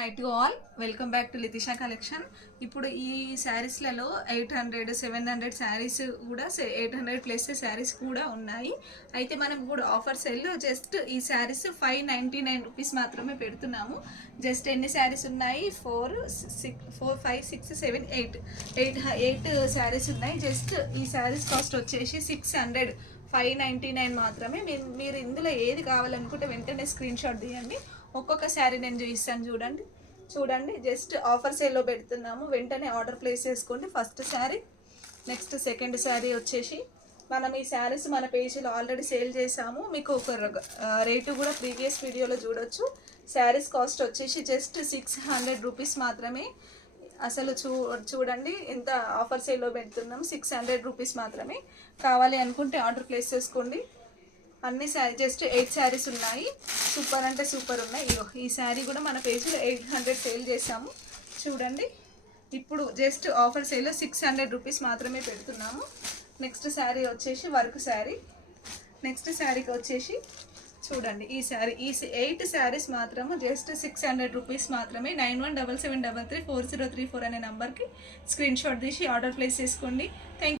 High to all, welcome back to Lithisha collection. ఇప్పుడు ఈ శారీస్లలో 800 700 శారీస్ కూడా 800 ప్లస్ శారీస్ కూడా ఉన్నాయి. అయితే మనం కూడా ఆఫర్ సెల్లో జస్ట్ ఈ శారీస్ 599 రూపీస్ మాత్రమే పెడుతున్నాము. జస్ట్ ఎన్ని శారీస్ ఉన్నాయి? 4 5 6 7 8 శారీస్ ఉన్నాయి. జస్ట్ ఈ శారీస్ కాస్ట్ వచ్చేసి 600, 599 మాత్రమే. మీరు ఇందులో ఏది కావాలనుకుంటే వెంటనే స్క్రీన్ షాట్ తీయండి. ఒక్కొక్క శారీ నేను చూపిస్తాను. చూడండి జస్ట్ ఆఫర్ సేల్లో పెడుతున్నాము. వెంటనే ఆర్డర్ ప్లేస్ చేసుకోండి. First sari, next second sari వచ్చేసి మనం ఈ శారీస్ మన పేజీలో ఆల్రెడీ సేల్ చేసాము. మీకు ఒక రేటు కూడా ప్రీవియస్ వీడియోలో చూడొచ్చు. శారీస్ కాస్ట్ వచ్చేసి జస్ట్ 600 రూపీస్ మాత్రమే. అసలు చూడండి ఎంత ఆఫర్ సేల్లో పెడుతున్నాము. 600 రూపీస్ మాత్రమే. కావాలి అనుకుంటే ఆర్డర్ ప్లేస్ చేసుకోండి. అన్ని శారీ జస్ట్ 8 శారీస్ ఉన్నాయి. సూపర్ అంటే సూపర్ ఉన్నాయి. ఈ శారీ కూడా మన పేజీలో 800 సేల్ చేసాము. చూడండి ఇప్పుడు జస్ట్ ఆఫర్ సేల్లో 600 రూపీస్ మాత్రమే పెడుతున్నాము. నెక్స్ట్ శారీ వచ్చేసి వర్క్ శారీ. నెక్స్ట్ శారీకి వచ్చేసి చూడండి ఈ శారీ, ఈ 8 శారీస్ మాత్రము జస్ట్ 600 రూపీస్ మాత్రమే. 9177734034 అనే నెంబర్కి స్క్రీన్ షాట్ తీసి ఆర్డర్ ప్లేస్ చేసుకోండి. థ్యాంక్